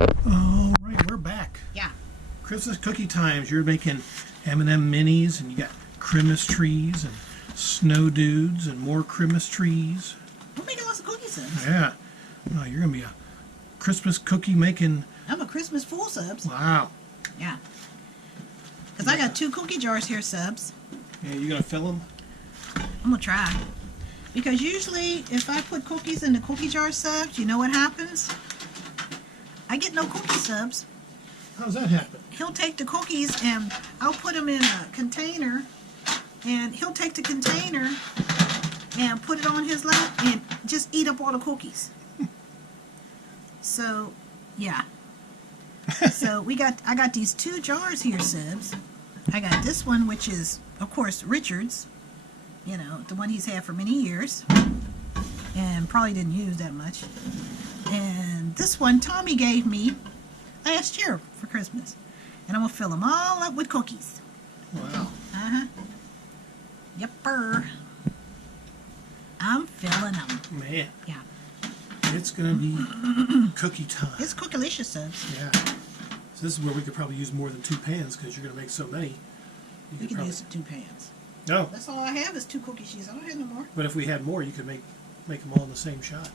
All right, we're back. Yeah. Christmas cookie times. You're making M&M minis, and you got Christmas trees and snow dudes and more Christmas trees. We're making lots of cookies. Yeah. Oh, you're gonna be a Christmas cookie making. I'm a Christmas fool, Subs. Wow. Yeah. Because I got 2 cookie jars here, Subs. Yeah, you gonna fill them? I'm going to try. Because usually, if I put cookies in the cookie jar, Subs, you know what happens? I get no cookie, Subs. How does that happen? He'll take the cookies and I'll put them in a container, and he'll take the container and put it on his lap and just eat up all the cookies. So, yeah. So I got these 2 jars here, Subs. I got this one, which is, of course, Richard's. You know, the one he's had for many years. And probably didn't use that much. And this one Tommy gave me last year for Christmas. And I'm going to fill them all up with cookies. Wow. Uh-huh. Yepper. I'm filling them. Man. Yeah. It's gonna be cookie time. It's cookalicious, Subs. Yeah. So this is where we could probably use more than 2 pans because you're gonna make so many. We can use 2 pans. No. That's all I have is 2 cookie sheets. I don't have no more. But if we had more, you could make them all in the same shot.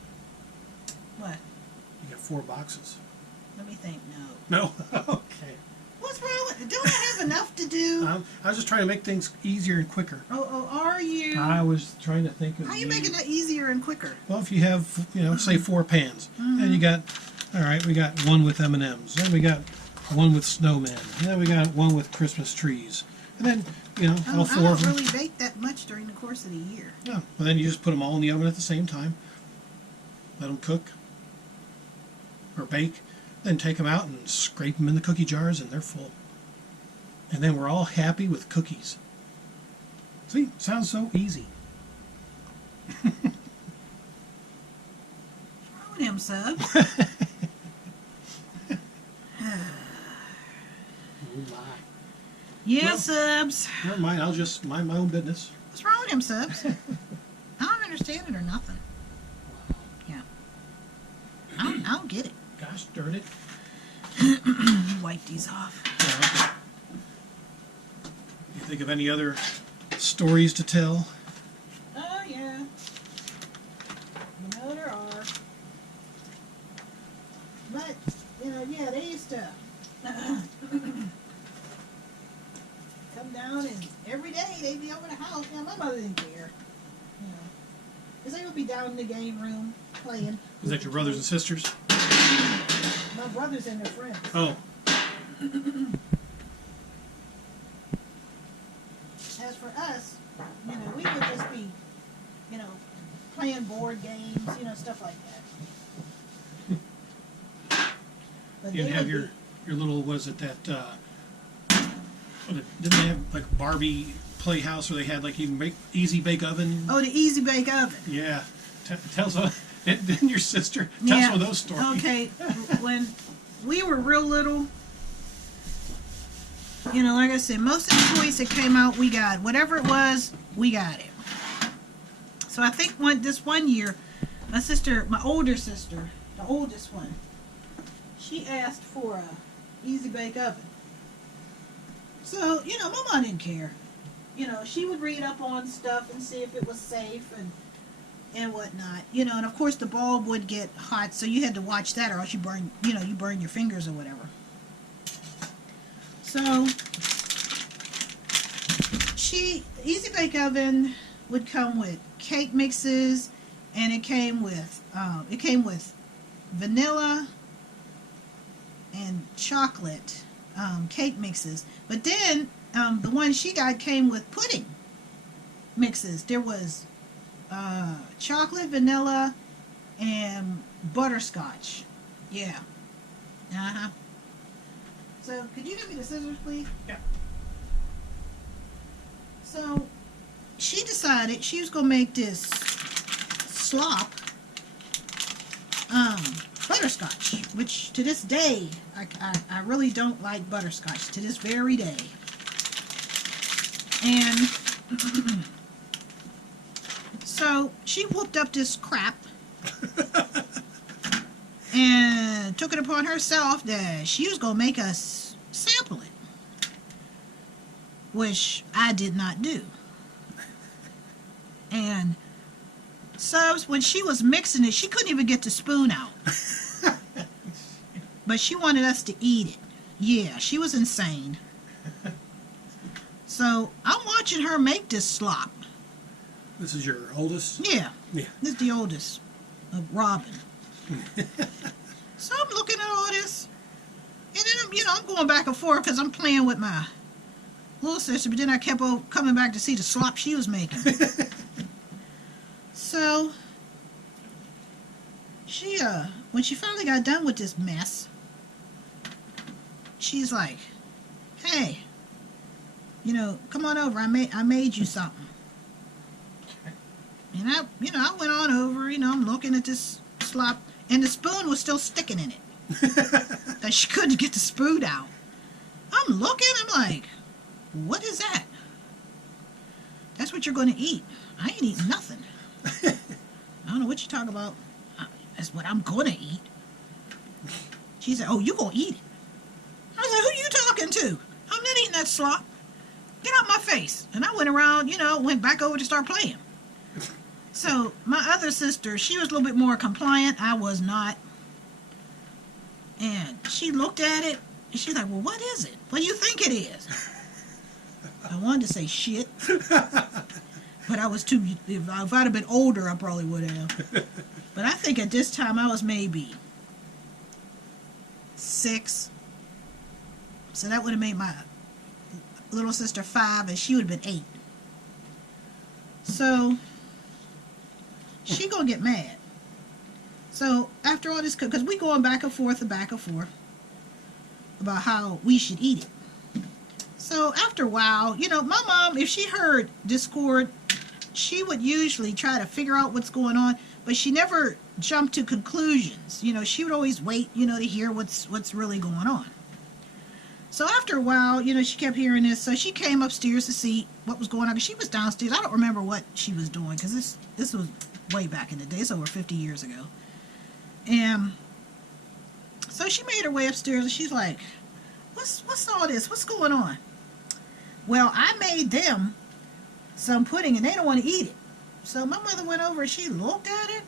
What? You got 4 boxes. Let me think. No. No. Okay. What's wrong with it? Don't I have enough to do? I was just trying to make things easier and quicker. Oh, are you? I was trying to think of. How are you making that easier and quicker? Well, if you have, say 4 pans, and you got, all right, we got one with M&Ms, then we got one with snowmen, and then we got one with Christmas trees, and then all 4 I of don't them. really bake that much during the course of the year. Yeah. Well, then you just put them all in the oven at the same time. Let them cook or bake. Then take them out and scrape them in the cookie jars, and they're full. And then we're all happy with cookies. See, sounds so easy. What's wrong with him, Subs? Oh my. Yeah, Well- Subs. Never mind, I'll just mind my own business. What's wrong with him, Subs? I don't understand it or nothing. Yeah. I don't get it. Gosh darn it. Wipe these off. You think of any other stories to tell? Oh, yeah. You know there are. But, yeah, they used to come down and every day they'd be over the house. Now, my mother didn't care. Because they would be down in the game room playing. Is that your brothers and sisters? My brothers and their friends. Oh, As for us, we would just be, playing board games, stuff like that. But you'd they have would your little, was it that, didn't they have like Barbie Playhouse where they had like easy bake oven? Oh, the Easy Bake Oven. Yeah. Tell us, didn't your sister tell us one of those stories? Okay, when we were real little, like I said, most of the toys that came out, we got. Whatever it was, we got it. So I think this one year, my older sister, the oldest one, she asked for a Easy Bake Oven. So, my mom didn't care. She would read up on stuff and see if it was safe and whatnot. And of course the bulb would get hot, so you had to watch that or else you burn your fingers or whatever. So, Easy Bake Oven would come with cake mixes, and it came with vanilla and chocolate cake mixes. But then the one she got came with pudding mixes. There was chocolate, vanilla, and butterscotch. Yeah. Uh-huh. So, could you give me the scissors, please? Yeah. So, she decided she was going to make this slop butterscotch, which to this day, I really don't like butterscotch, to this very day. And so she whooped up this crap and took it upon herself that she was going to make us sample it, which I did not do. And Subs, when she was mixing it, she couldn't even get the spoon out. But she wanted us to eat it. Yeah, she was insane. So I'm watching her make this slop. This is your oldest? Yeah. Yeah. This is the oldest of Robin. So I'm looking at all this. And then I'm going back and forth because I'm playing with my little sister. But then I kept on coming back to see the slop she was making. So she, when she finally got done with this mess, she's like, "Hey, come on over. I made you something." And I went on over. I'm looking at this slop, and the spoon was still sticking in it. That she couldn't get the spoon out. I'm looking. I'm like, "What is that?" "That's what you're going to eat." "I ain't eating nothing." "I don't know what you're talking about." "That's what I'm going to eat." She said, "Oh, you going to eat it?" I said, "Who you talking to? I'm not eating that slop. Get out my face." And I went around, went back over to start playing. So my other sister, she was a little bit more compliant. I was not. And she looked at it, and she's like, "Well, what is it? What do you think it is?" I wanted to say shit. But I was too, if I'd have been older, I probably would have. But I think at this time I was maybe 6. So that would have made my little sister 5, and she would have been 8. So she gonna get mad. So after all this, because we going back and forth about how we should eat it. So after a while, my mom, if she heard discord, she would usually try to figure out what's going on, but she never jumped to conclusions. She would always wait, to hear what's really going on. So after a while, she kept hearing this, so she came upstairs to see what was going on. She was downstairs. I don't remember what she was doing, because this was way back in the day. It's over 50 years ago. And so she made her way upstairs, and she's like, what's all this? What's going on? "Well, I made them some pudding, and they don't want to eat it." So my mother went over, and she looked at it,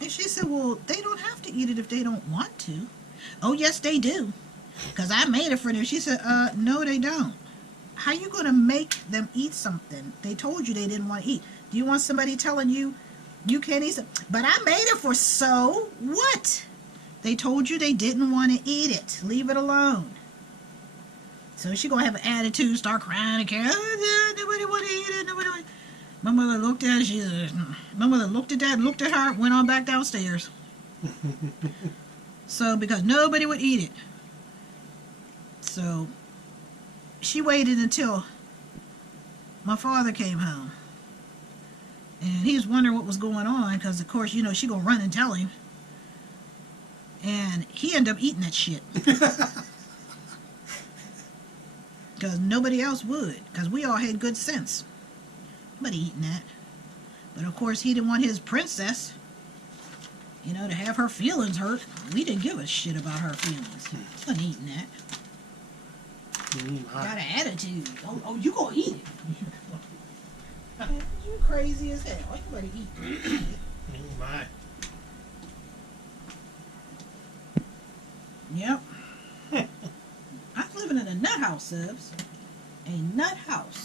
and she said, "Well, they don't have to eat it if they don't want to." "Oh, yes, they do, because I made it for them." She said, "No, they don't. How you going to make them eat something they told you they didn't want to eat? Do you want somebody telling you you can't eat something?" "But I made it for," "So what? They told you they didn't want to eat it. Leave it alone." So she going to have an attitude, start crying and care. "Oh, nobody want to eat it. Nobody want." My mother looked at it. My mother looked at that, looked at her, went on back downstairs. So because nobody would eat it. So she waited until my father came home. And he was wondering what was going on, because, of course, she going to run and tell him. And he ended up eating that shit. Because nobody else would. Because we all had good sense. Nobody eating that. But, of course, he didn't want his princess, to have her feelings hurt. We didn't give a shit about her feelings. He wasn't eating that. Got an attitude. Oh, you gonna eat it? Man, you crazy as hell. You better eat. Oh my. Yep. I was living in a nut house, Subs. A nut house.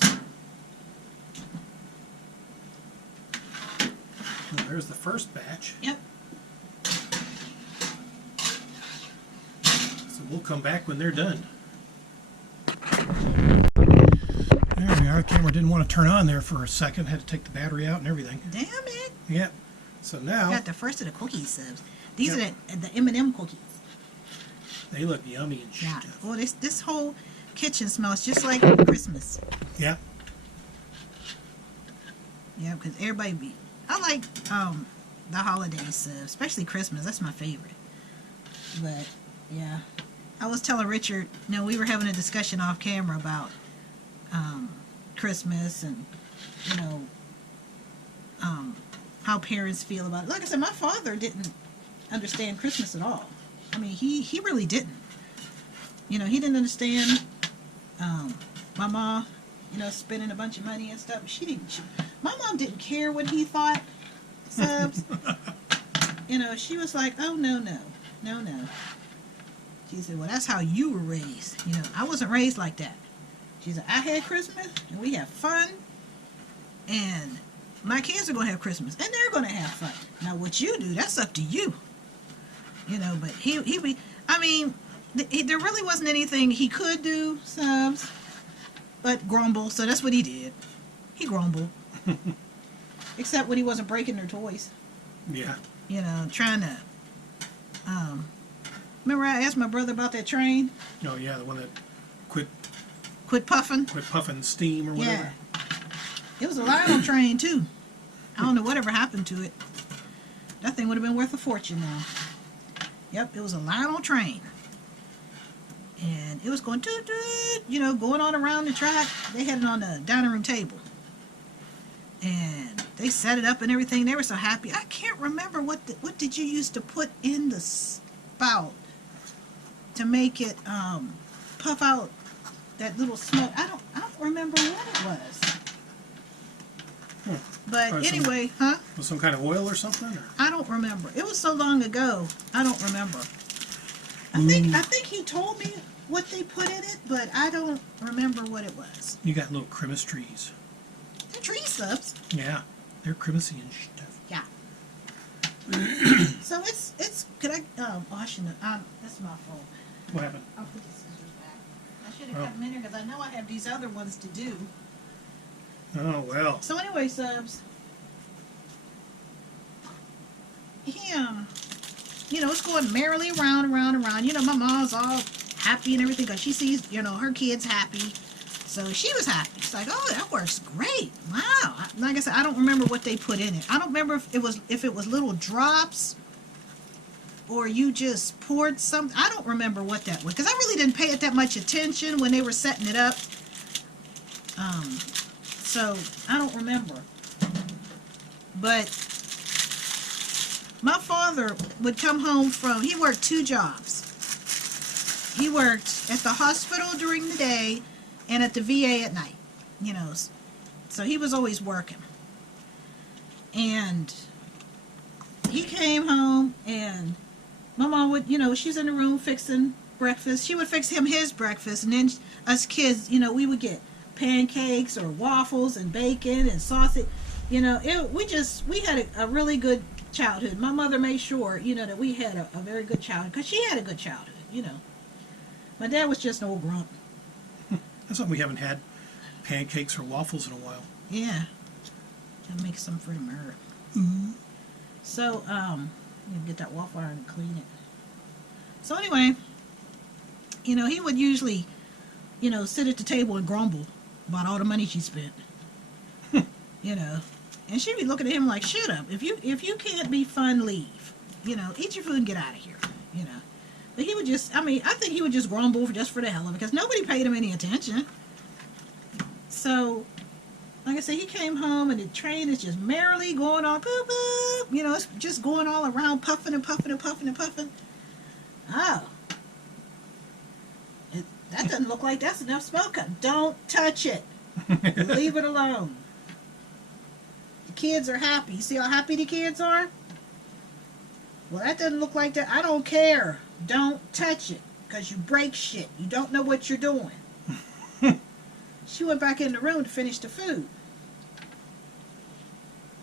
Well, there's the first batch. Yep. So we'll come back when they're done. There we are. The camera didn't want to turn on there for a second. Had to take the battery out and everything. Damn it. Yep. So now Got the first of the cookies, Subs. These Yep. are the M&M cookies. they look yummy and Yeah. stuff. Well, this whole kitchen smells just like Christmas. Yeah. Yeah, because everybody I like the holidays, especially Christmas. That's my favorite. But yeah, I was telling Richard. We were having a discussion off camera about Christmas and how parents feel about it. Like I said, my father didn't understand Christmas at all. I mean, he really didn't. You know, he didn't understand my mom, you know, spending a bunch of money and stuff. My mom didn't care what he thought, subs. You know, she was like, oh, no. She said, well, that's how you were raised. You know, I wasn't raised like that. She said, I had Christmas, and we have fun, and my kids are going to have Christmas, and they're going to have fun. Now, what you do, that's up to you. You know, but I mean, there really wasn't anything he could do, subs, but grumble, so that's what he did. He grumbled. Except when he wasn't breaking their toys. Yeah. You know, trying to, remember I asked my brother about that train? Oh, yeah, the one that quit Puffing? quit puffing steam or whatever. Yeah. It was a Lionel train, too. I don't know whatever happened to it. That thing would have been worth a fortune now. Yep, it was a Lionel train. And it was going toot-toot, you know, going on around the track. They had it on the dining room table. And they set it up and everything. They were so happy. I can't remember what did you used to put in the spout to make it puff out that little smoke. I don't remember what it was. But Or anyway, huh? With some kind of oil or something? Or? I don't remember. It was so long ago. I don't remember. I think he told me what they put in it, but I don't remember what it was. You got little Christmas trees. They're tree subs. Yeah, they're Christmassy and stuff. Yeah. So it's could I I shouldn't that's my fault. What happened? I'll put the scissors back. I should have kept them in here because I know I have these other ones to do. Oh, well. So anyway, subs, he you know, it's going merrily around. You know, my mom's all happy and everything because she sees, you know, her kids happy. So she was happy. It's like, oh, that works great. Wow. Like I said, I don't remember what they put in it. I don't remember if it was little drops or you just poured something. I don't remember what that was because I really didn't pay it that much attention when they were setting it up. So I don't remember. But my father would come home he worked 2 jobs. He worked at the hospital during the day and at the VA at night, you know. So he was always working. And he came home and my mom would, you know, she's in the room fixing breakfast. She would fix him his breakfast, and then us kids, you know, we would get pancakes or waffles and bacon and sausage. You know, we had a really good childhood. My mother made sure, you know, that we had a very good childhood because she had a good childhood, you know. My dad was just an old grump. That's something we haven't had. Pancakes or waffles in a while. Yeah. I'll make some for tomorrow. So, I'm going to get that waffle iron and clean it. So anyway, you know, he would usually, you know, sit at the table and grumble about all the money she spent. You know. And she'd be looking at him like, shut up. If you can't be fun, leave. You know, eat your food and get out of here. You know. But he would just, I think he would just grumble just for the hell of it because nobody paid him any attention. So, like I said, he came home and the train is just merrily going on, boop, boop. You know, it's just going all around, puffing and puffing and puffing and puffing. Oh. That doesn't look like that's enough smoke. Don't touch it. Leave it alone. The kids are happy. You see how happy the kids are? Well, that doesn't look like that. I don't care. Don't touch it because you break shit. You don't know what you're doing. She went back in the room to finish the food.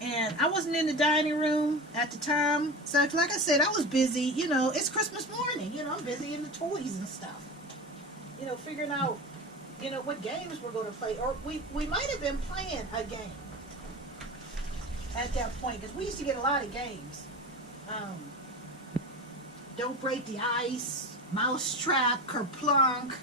And I wasn't in the dining room at the time. So, like I said, I was busy. You know, it's Christmas morning. You know, I'm busy in the toys and stuff. You know, figuring out, you know, what games we're going to play. Or we might have been playing a game at that point. Because we used to get a lot of games. Don't Break the Ice, Mousetrap, Kerplunk,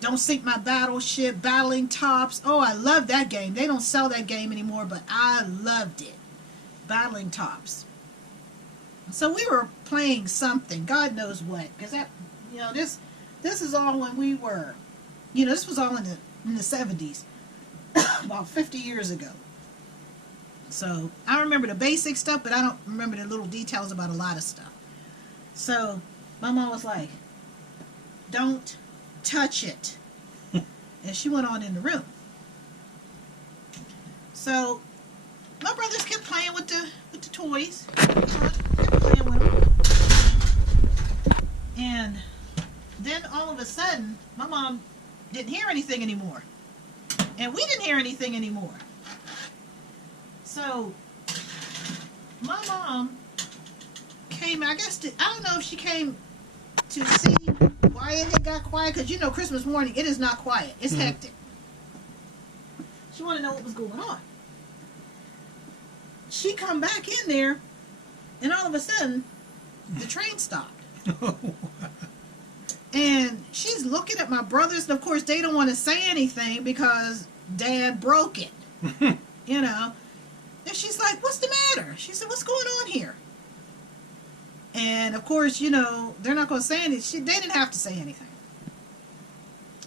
Don't Sink My Battleship, Battling Tops. Oh, I love that game. They don't sell that game anymore, but I loved it. Battling Tops. So we were playing something, God knows what, because that, you know, this is all when we were, you know, this was all in the 70s, about 50 years ago. So I remember the basic stuff, but I don't remember the little details about a lot of stuff. So my mom was like, don't touch it. And she went on in the room. So my brothers kept playing with the toys. Kept playing with them. And then all of a sudden, my mom didn't hear anything anymore. And we didn't hear anything anymore. So my mom came, I guess, I don't know if she came to see why it had got quiet, because you know Christmas morning, it is not quiet. It's hectic. She wanted to know what was going on. She come back in there, and all of a sudden, the train stopped. And she's looking at my brothers, and of course they don't want to say anything because Dad broke it. You know. And she's like, what's the matter? She said, what's going on here? And of course, you know, they're not going to say anything. They didn't have to say anything.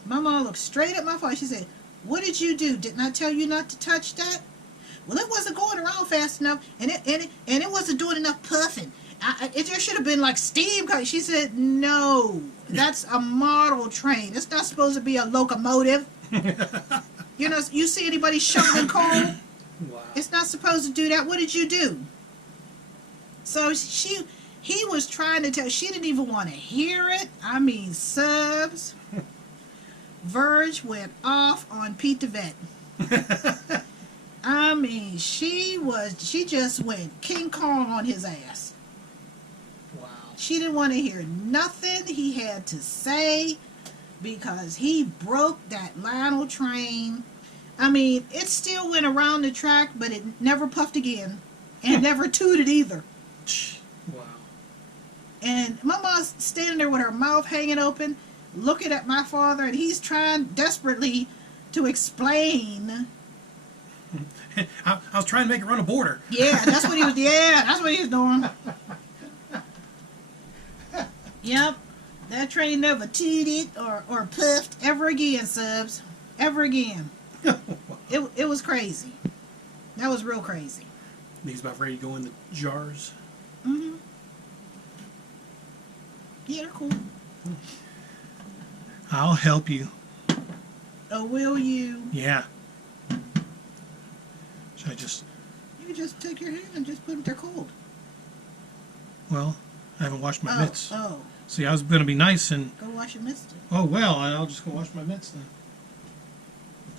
My mom looked straight at my father. She said, what did you do? Didn't I tell you not to touch that? Well, it wasn't going around fast enough, and it wasn't doing enough puffing. There should have been like steam coming. She said, no, that's a model train. It's not supposed to be a locomotive. You know, you see anybody shoveling coal? Wow. It's not supposed to do that. What did you do? So he was trying to tell. She didn't even want to hear it. I mean, subs. Verge went off on Pete the Vet. I mean, she just went King Kong on his ass. Wow. She didn't want to hear nothing he had to say because he broke that Lionel train. I mean, it still went around the track, but it never puffed again. And never tooted either. Wow. And my mom's standing there with her mouth hanging open, looking at my father, and he's trying desperately to explain. I was trying to make it run a border. Yeah, that's what he was. Yeah, that's what he was doing. Yep, that train never tooted or puffed ever again, subs. Ever again. It was crazy. That was real crazy. He's about ready to go in the jars. Mhm. Yeah, they're cool. I'll help you. Oh, will you? Yeah. Should I just... You just take your hand and just put them. They're cold. Well, I haven't washed my mitts. Oh, See, I was going to be nice and... go wash your mitts. Oh, well, I'll just go wash my mitts then.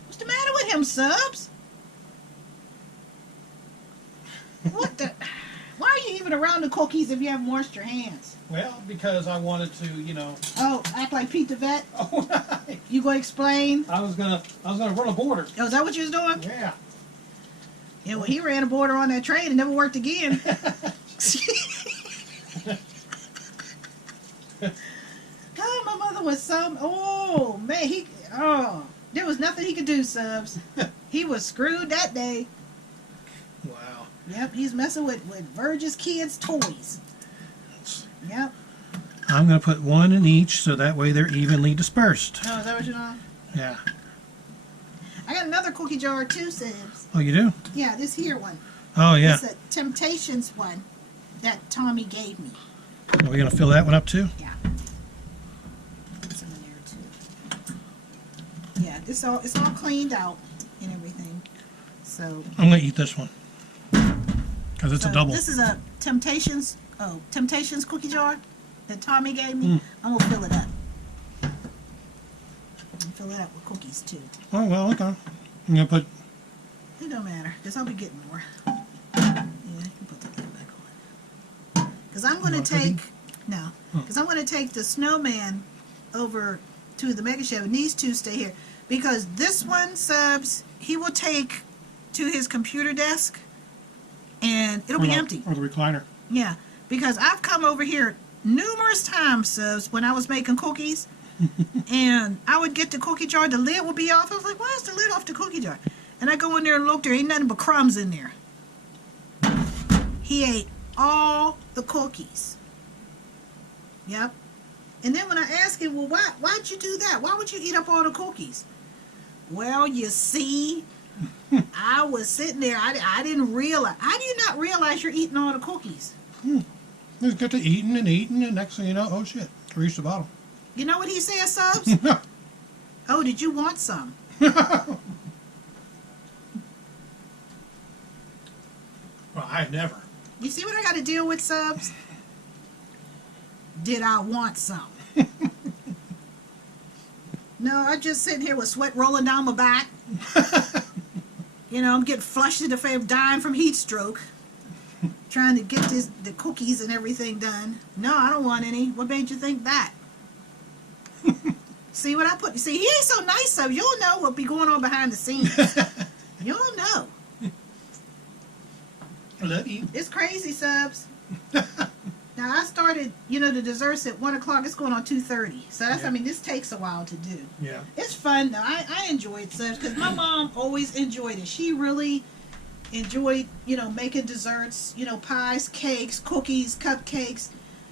What's the matter with him, subs? What the? Why are you even around the cookies if you haven't washed your hands? Well, because I wanted to, you know... Oh, act like Pete the Vet? Oh, You gonna explain? I was gonna run a border. Oh, is that what you was doing? Yeah. Yeah, well, he ran a border on that train and never worked again. Oh, my mother was some... Oh, man, there was nothing he could do, subs. He was screwed that day. Wow. Yep, he's messing with Verge's kids' toys. Yep. I'm going to put one in each so that way they're evenly dispersed. Oh, is that what you're doing? Yeah. I got another cookie jar too, Sibs. Oh, you do? Yeah, this here one. Oh, yeah. It's a Temptations one that Tommy gave me. Are we going to fill that one up too? Yeah. Some in there too. Yeah, it's all cleaned out and everything. So I'm going to eat this one. Because it's a double. This is a Temptations cookie jar that Tommy gave me. I'm gonna fill it up. Fill it up with cookies too. Oh, well, okay. I'm going to put... It don't matter, because I'll be getting more. Yeah, you can put that back on. Because I'm going to take... No. Because I'm going to take the snowman over to the Mega Show, and these two stay here. Because this one, subs, he will take to his computer desk, and it'll be empty. Or the recliner. Yeah, because I've come over here numerous times, subs, when I was making cookies, and I would get the cookie jar, the lid would be off. I was like, why is the lid off the cookie jar? And I go in there and look, there ain't nothing but crumbs in there. He ate all the cookies. Yep. And then when I asked him, well, why'd you do that? Why would you eat up all the cookies? Well, you see, I was sitting there. I didn't realize. How do you not realize you're eating all the cookies? Just get to eating and eating, and next thing you know, oh shit, reached the bottom. You know what he said, Subs? Oh, did you want some? Well, I never. You see what I got to deal with, Subs? Did I want some? No, I'm just sitting here with sweat rolling down my back. You know, I'm getting flushed in the face, dying from heat stroke. Trying to get the cookies and everything done. No, I don't want any. What made you think that? See what I put? See, he ain't so nice, so you'll know what be going on behind the scenes. You'll know. Let eat. It's crazy, Subs. Now I started, you know, the desserts at 1 o'clock. It's going on 2:30. So that's, Yeah. I mean, this takes a while to do. Yeah. It's fun though. I enjoy it, Subs, because my mom always enjoyed it. She really enjoyed, you know, making desserts, you know, pies, cakes, cookies, cupcakes,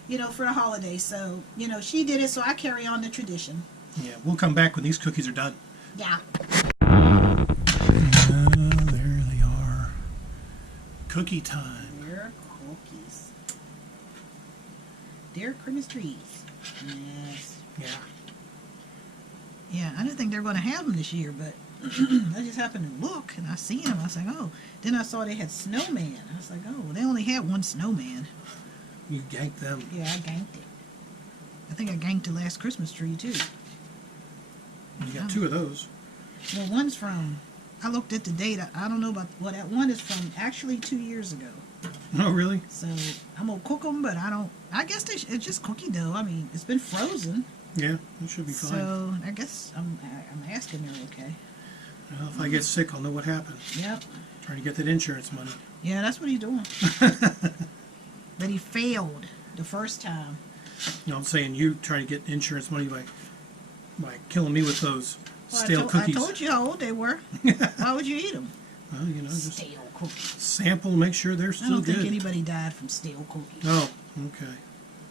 you know, for the holidays. So, you know, she did it, so I carry on the tradition. Yeah, we'll come back when these cookies are done. Yeah. There they are. Cookie time. They're cookies. They're Christmas trees. Yes. Yeah. Yeah, I didn't think they were going to have them this year, but I just happened to look and I seen them. I was like, oh. Then I saw they had snowman. I was like, oh, well, they only had one snowman. You ganked them. Yeah, I ganked it. I think I ganked the last Christmas tree too. You got 2 of those. Well, one's from, I looked at the date. I don't know about, well, that one is from actually 2 years ago. Oh, really? So I'm going to cook them, but I guess it's just cookie dough. I mean, it's been frozen. Yeah, it should be fine. So I guess I'm asking they're okay. Well, if I get sick, I'll know what happened. Yep. Trying to get that insurance money. Yeah, that's what he's doing. But he failed the first time. You know, I'm saying you trying to get insurance money by killing me with those Well, stale cookies. I told you how old they were. Why would you eat them? Well, you know, just Stale cookies. sample, make sure they're I still don't good. think anybody died from stale cookies. Oh, okay.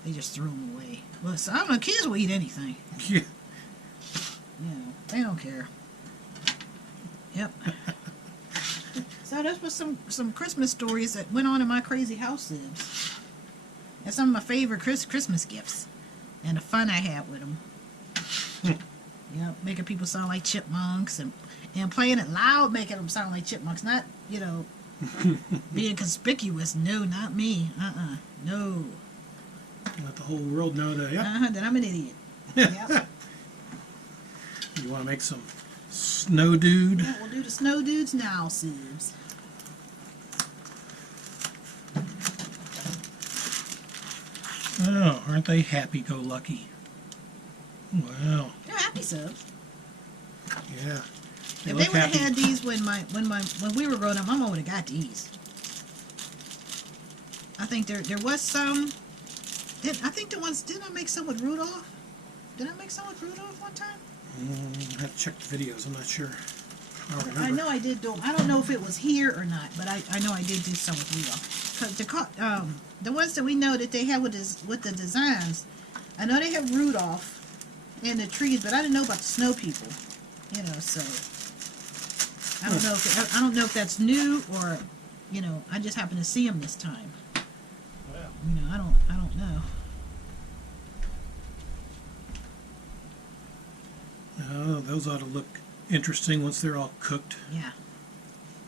They just threw them away. Well, so I don't know. Kids will eat anything. Yeah. You know, they don't care. Yep. So those were some Christmas stories that went on in my crazy house lives. And some of my favorite Christmas gifts. And the fun I had with them. Yep, making people sound like chipmunks and playing it loud, making them sound like chipmunks. Not, you know, being conspicuous. No, not me. No. Let the whole world know that, yeah. That I'm an idiot. Yep. You want to make some snow dude? Yeah, we'll do the snow dudes now, Sibs. Oh, aren't they happy-go-lucky? Wow. They're happy subs. Yeah. If they would have had these when we were growing up, my mom would have got these. I think there was some. I think the ones, didn't I make some with Rudolph? Did I make some with Rudolph one time? I have to check the videos. I'm not sure. I don't I remember. know I did do them. I don't know if it was here or not, but I know I did do some with Rudolph. 'Cause the ones that we know that they have with the designs, I know they have Rudolph and the trees, but I didn't know about the snow people. You know, so I don't know if that's new or, you know, I just happened to see them this time. Well, You know, I don't know. oh, those ought to look interesting once they're all cooked. Yeah.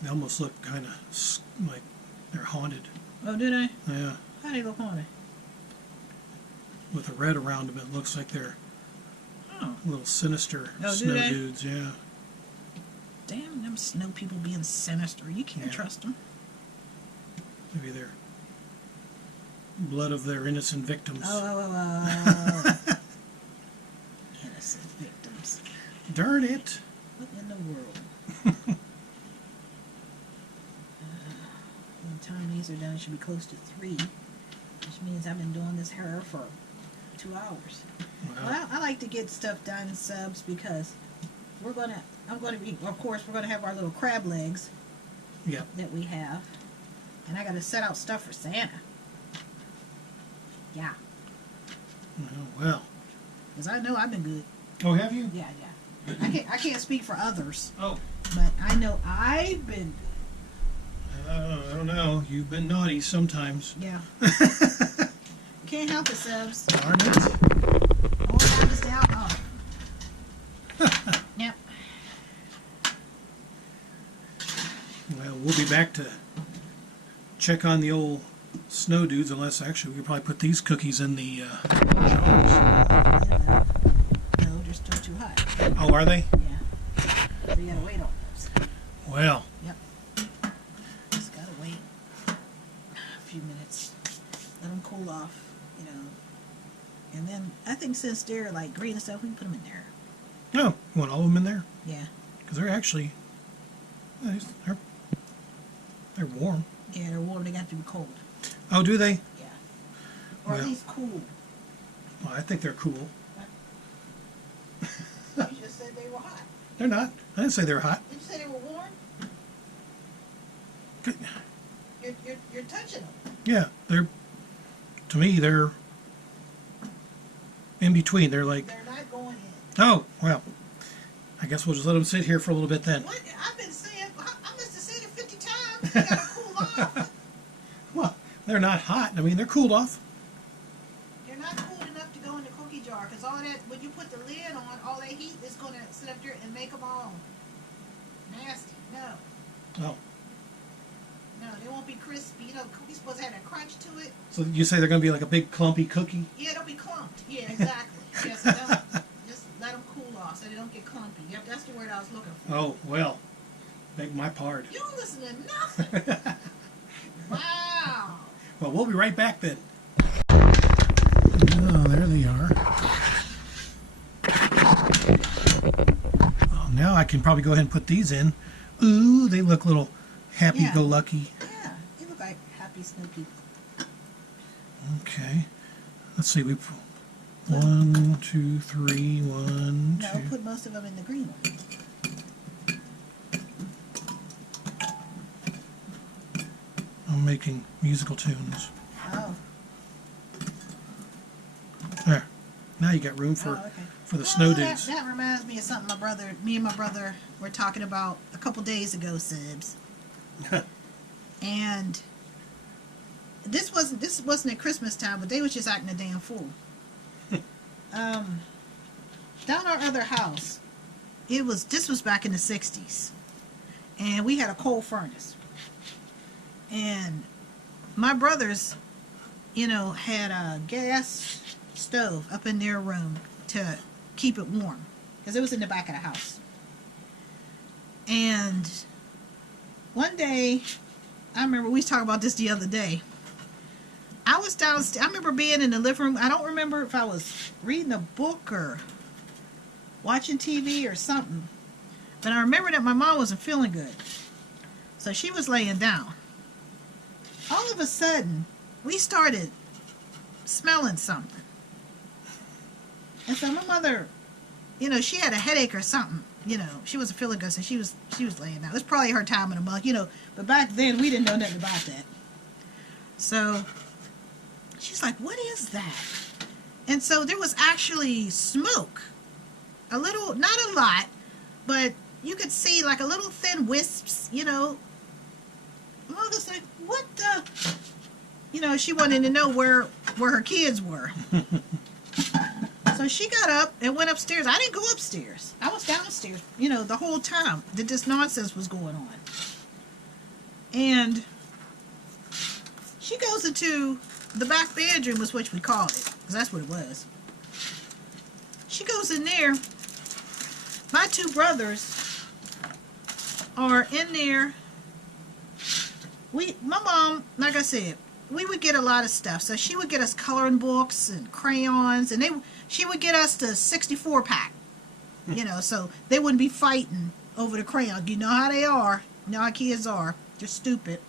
They almost look kind of like they're haunted. Oh, do they? Yeah. How do they look on it? With the red around them, it looks like they're Oh, little sinister Oh, do snow they? dudes. Yeah. damn them snow people being sinister. You can't Yeah. trust them. Maybe they're blood of their innocent victims. Oh. Innocent victims. Darn it! What in the world? By the time these are done, it should be close to 3, which means I've been doing this hair for 2 hours. Wow. Well, I like to get stuff done, subs, because we're gonna have our little crab legs Yep. that we have, and I gotta set out stuff for Santa. Yeah, Well. because I know I've been good. Oh, have you? Yeah. I can't speak for others. Oh. But I know I've been I don't know. You've been naughty sometimes. good. Yeah. Can't help it, Subs. Darn it. All that is the alcohol. Yep. Well, we'll be back to check on the old snow dudes, unless actually we could probably put these cookies in the jars. No, they're still too hot. Oh, are they? Yeah. So you gotta wait on those. Well, Yep. Just gotta wait a few minutes. Let them cool off, you know. And then I think since they're like green and stuff, we can put them in there. no, you want all of them in there? Yeah. Because they're actually, they're warm. Yeah, they're warm. They got to be cold. Oh, do they? Yeah. Or at Well. least cool. Well, I think they're cool. You just said they were hot. They're not. I didn't say they were hot. Did you say they were warm? Good. You're touching them. Yeah, they're, to me, they're in between. They're like, They're not going in. oh, well, I guess we'll just let them sit here for a little bit then. What? I've been saying, I must have said it 50 times. You gotta cool off. Well, they're not hot. I mean, they're cooled off. They're not cool enough to go in the cookie jar because all that, when you put the lid on, all that heat is going to sit up there and make them all nasty. No. Oh, No, they won't be crispy. You know, cookies supposed to have that crunch to it. so you say they're going to be like a big clumpy cookie? Yeah, they'll be clumped. Yeah, exactly. Yes, just let them cool off so they don't get clumpy. Yep, that's the word I was looking for. Oh, well, beg my pardon. You don't listen to nothing. Wow. Well, we'll be right back then. Oh, there they are. Oh, now I can probably go ahead and put these in. Ooh, they look a little happy-go-lucky. Yeah, they look like happy Snoopy. Okay. Let's see. We 1, 2, 3, 1, 2. No, put most of them in the green one. I'm making musical tunes. Oh. There. Now you got room for Oh, okay. for the snow That, dudes. that reminds me of something me and my brother were talking about a couple days ago, Sibs. And this wasn't at Christmas time, but they was just acting a damn fool. Down our other house, this was back in the 60s, and we had a coal furnace. And my brothers, you know, had a gas stove up in their room to keep it warm because it was in the back of the house. And one day, I remember we was talking about this the other day. I was downstairs. I remember being in the living room. I don't remember if I was reading a book or watching TV or something. But I remember that my mom wasn't feeling good. So she was laying down. All of a sudden, we started smelling something. And so my mother, you know, she had a headache or something. You know, she wasn't feeling good, so she was laying down. It was probably her time of the month, you know. But back then, we didn't know nothing about that. So she's like, what is that? And so there was actually smoke. A little, not a lot, but you could see like a little thin wisps, you know. Mother's like, what the? You know, she wanted to know where her kids were. So she got up and went upstairs. I didn't go upstairs. I was downstairs, you know, the whole time that this nonsense was going on. And she goes into the back bedroom, was what we called it, because that's what it was. She goes in there. My two brothers are in there. My mom, like I said, we would get a lot of stuff. So she would get us coloring books and crayons, and she would get us the 64 pack, you know, so they wouldn't be fighting over the crayon. You know how they are. You know how kids are. They're stupid.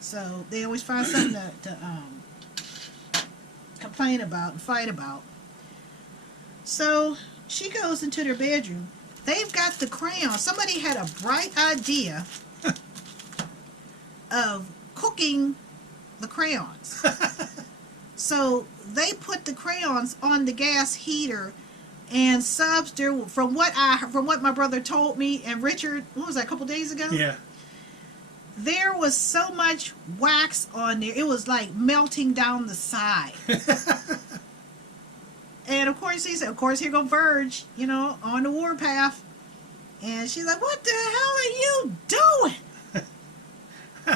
So they always find something to complain about and fight about. So she goes into their bedroom. They've got the crayon. Somebody had a bright idea of cooking the crayons. So they put the crayons on the gas heater And subs, there, from what my brother told me, and Richard, what was that, a couple days ago? Yeah. There was so much wax on there, it was like melting down the side. And of course he said, of course here go Verge, you know, on the warpath. And she's like, what the hell are you doing?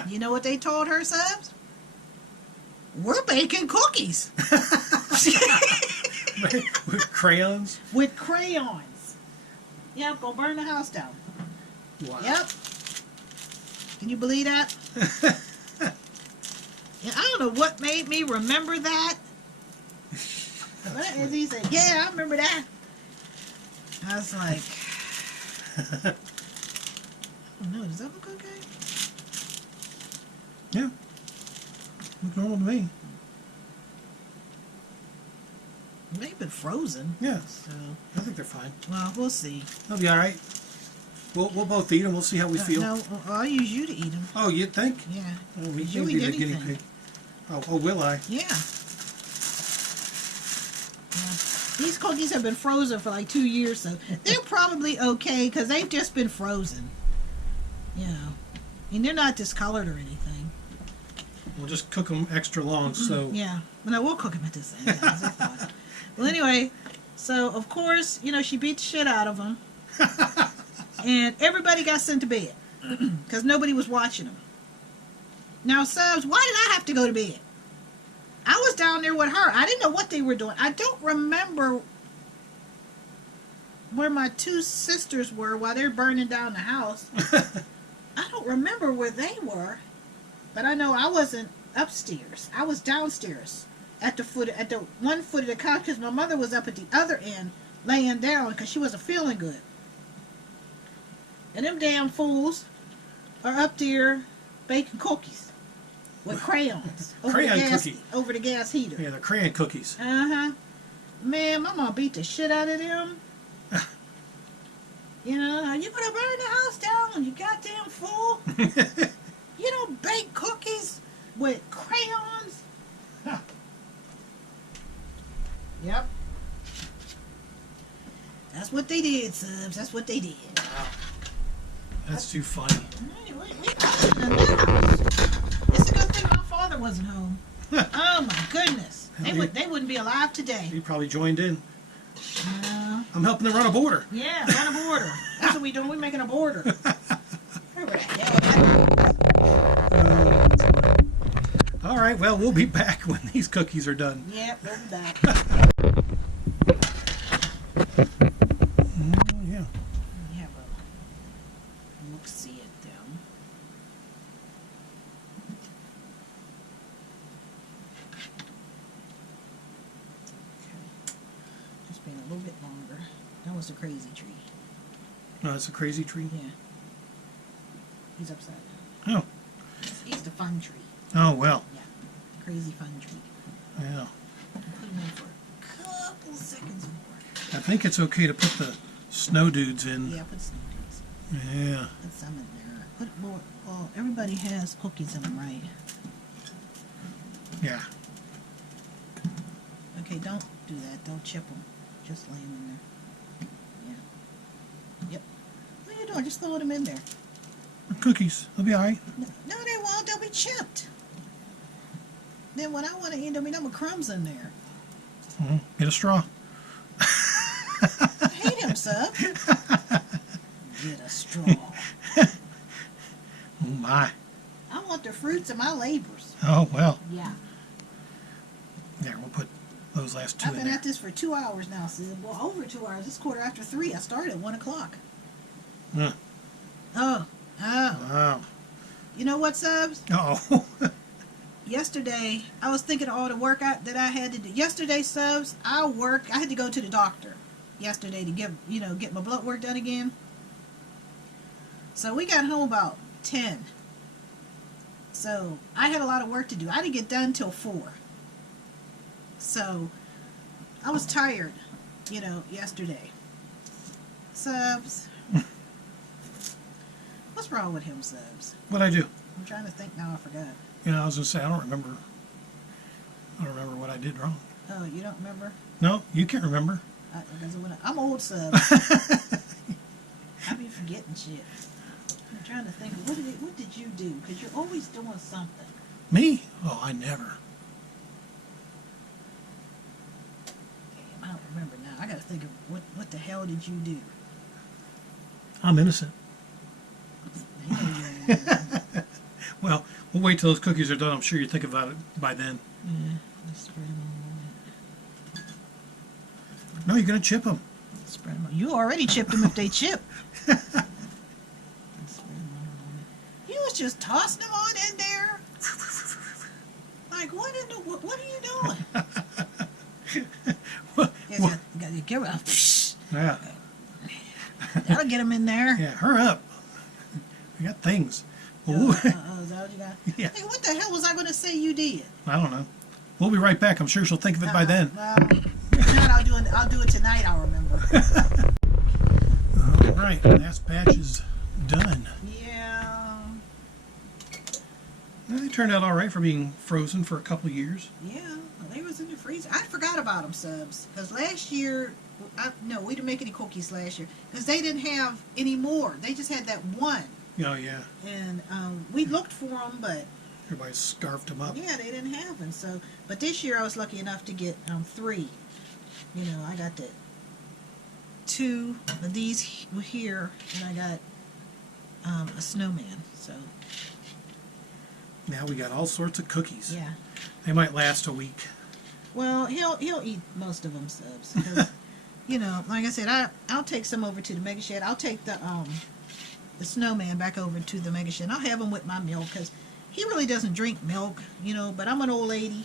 You know what they told her, subs? We're baking cookies. With crayons. With crayons. Yep, go burn the house down. Wow. Yep. Can you believe that? And I don't know what made me remember that. But as he said, yeah, I remember that. I was like, I don't know, does that look okay? Yeah. Look normal to me. They've been frozen. Yeah. So, I think they're fine. well, we'll see. They'll be all right. We'll both eat them. We'll see how we feel. No, I'll use you to eat them. Oh, you think? Yeah. Oh, we You can eat be the guinea anything. pig. Oh, will I? Yeah. Yeah. These cookies have been frozen for like 2 years, so they're probably okay because they've just been frozen. You know, and they're not discolored or anything. We'll just cook them extra long, so Yeah, but no, we'll cook them at the same time. As I thought. Well, anyway, so of course, you know, she beat the shit out of them, and everybody got sent to bed because nobody was watching them. Now, subs, why did I have to go to bed? I was down there with her. I didn't know what they were doing. I don't remember where my two sisters were while they're burning down the house. I don't remember where they were, but I know I wasn't upstairs. I was downstairs at the one foot of the couch because my mother was up at the other end laying down because she wasn't feeling good. And them damn fools are up there baking cookies with crayons over the gas heater. yeah, they're crayon cookies. Uh-huh. Man, my mom beat the shit out of them. You know, you gonna burn the house down when you goddamn fool? You don't bake cookies with crayons? Huh. Yep. That's what they did, subs. That's what they did. That's too funny. It's a good thing my father wasn't home. Oh my goodness. They wouldn't be alive today. He probably joined in. I'm helping them run a border. Yeah, run a border. That's what we doing. We're making a border. All right, well, we'll be back when these cookies are done. Yeah, we'll be back. Yeah. We have a look-see at them. Okay. Just been a little bit longer. That was a crazy tree. No, it's a crazy tree. Yeah. He's upside down. Oh. He's the fun tree. Oh, well. Yeah. Crazy fun tree. Yeah. Put him in for a couple seconds more. I think it's okay to put the snow dudes in. Yeah, put some dudes. Yeah. Put some in there. Put more. Well, everybody has cookies in them, right? Yeah. Okay, don't do that. Don't chip them. Just lay them in there. Yeah. Yep. What are you doing? Just throw them in there. Cookies. They'll be all right. No, they won't. They'll be chipped. Then when I want to eat them, with crumbs in there. Get a straw. I hate him, sub. Get a straw. Oh, my. I want the fruits of my labors. Oh, well. Yeah. There, we'll put those last two I've in been there. at this for 2 hours now, Sid. Well, over 2 hours. It's 3:15. I started at 1 o'clock. Huh. Oh. Wow. You know what, subs? Oh. Yesterday, I was thinking of all the work that I had to do. Yesterday, subs, I had to go to the doctor yesterday to get my blood work done again. So we got home about 10. So I had a lot of work to do. I didn't get done till 4. So I was tired, yesterday. Subs. What's wrong with him, subs? What'd I do? I'm trying to think now. I forgot. I was going to say, I don't remember what I did wrong. Oh, you don't remember? No, you can't remember. I'm old sub. I be forgetting shit. I'm trying to think of what did you do? Because you're always doing something. Me? Oh, I never. Damn, I don't remember now. I gotta think of what the hell did you do? I'm innocent. You know you ain't. Well, we'll wait till those cookies are done. I'm sure you think about it by then. Yeah, let's spread them on. No, you're going to chip them. Spread them on. You already chipped them if they chip. Let's spread them on. You was just tossing them on in there. Like, what are you doing? You gotta give it. Yeah. That'll get them in there. Yeah, hurry up. We got things. Oh, Ooh. is that what you got? Yeah. Hey, what the hell was I going to say you did? I don't know. We'll be right back. I'm sure she'll think of it by then. Well, if not, I'll do it tonight. I'll remember. All right, last batch is done. Yeah. Well, they turned out all right for being frozen for a couple of years. Yeah. Well, they was in the freezer. I forgot about them subs because last year, no, we didn't make any cookies last year because they didn't have any more. They just had that one. Oh, yeah. And we looked for them, but Everybody scarfed them up. yeah, they didn't have them. So, but this year I was lucky enough to get 3. You know, I got the 2 of these here, and I got a snowman. So Now we got all sorts of cookies. yeah. They might last a week. Well, he'll eat most of them subs. 'Cause, you know, like I said, I'll take some over to the Mega Shed. I'll take the snowman back over to the Mega Shed. I'll have him with my milk because he really doesn't drink milk, you know. But I'm an old lady,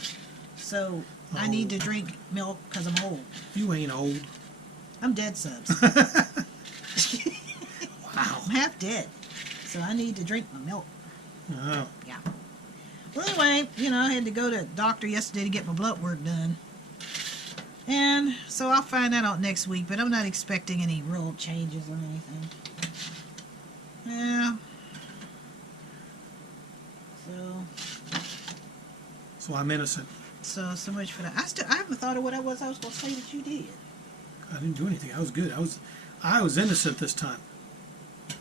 so I need to drink milk because I'm old. You ain't old. I'm dead subs. Wow. I'm half dead, so I need to drink my milk. Oh. Yeah. Well, anyway, you know, I had to go to the doctor yesterday to get my blood work done. And so I'll find that out next week, but I'm not expecting any real changes or anything. Yeah. So I'm innocent. So much for that. I haven't thought of what I was going to say that you did. I didn't do anything. I was good. I was innocent this time.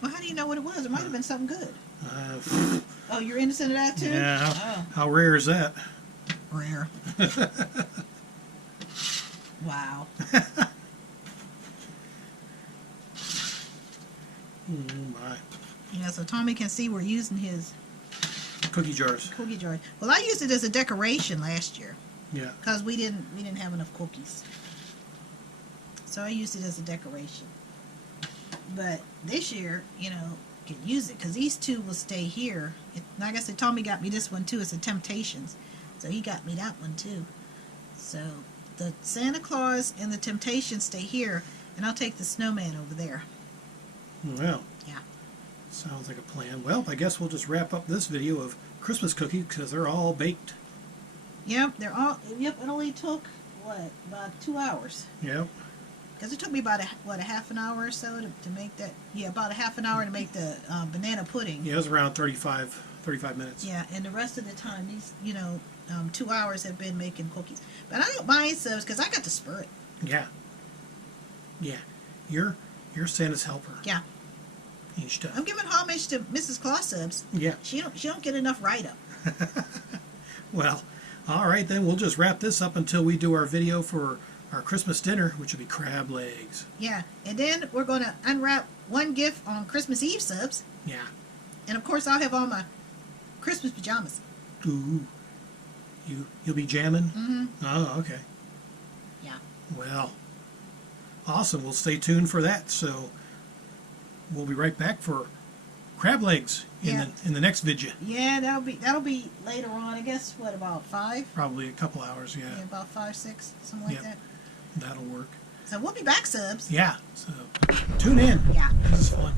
Well, how do you know what it was? It might have been something good. Uh, Oh, you're innocent of that too? yeah. Oh, How rare is that? rare. Wow. My. Yeah, so Tommy can see we're using his Cookie jars. cookie jar. Well, I used it as a decoration last year Yeah. because we didn't have enough cookies. So I used it as a decoration. But this year, you know, can use it because these 2 will stay here. Like I said, Tommy got me this one too. It's the Temptations, so he got me that one too. So the Santa Claus and the Temptations stay here, and I'll take the snowman over there. Well. Yeah. Sounds like a plan. Well, I guess we'll just wrap up this video of Christmas cookies because they're all baked. Yep, they're all. Yep, it only took about 2 hours. Yep. Because it took me about a half an hour or so to make that. Yeah, about a half an hour to make the banana pudding. Yeah, it was around 35 minutes. Yeah, and the rest of the time, these 2 hours have been making cookies. But I don't mind subs because I got the spirit. Yeah. Yeah. You're Santa's helper. Yeah, Each time. I'm giving homage to Mrs. Claus subs. Yeah. She don't get enough write up. Well, all right then. We'll just wrap this up until we do our video for our Christmas dinner, which will be crab legs. Yeah, and then we're going to unwrap one gift on Christmas Eve subs. Yeah. And of course, I'll have all my Christmas pajamas. Ooh. You'll be jamming? Mm-hmm. Oh, okay. Yeah. Well, awesome. We'll stay tuned for that. So we'll be right back for crab legs in the next video. Yeah, that'll be later on. I guess what, about 5? Probably a couple hours. Yeah. Yeah, about 5, 6, something like Yep. that. That'll work. So we'll be back, subs. Yeah. So tune in. Yeah. This is fun.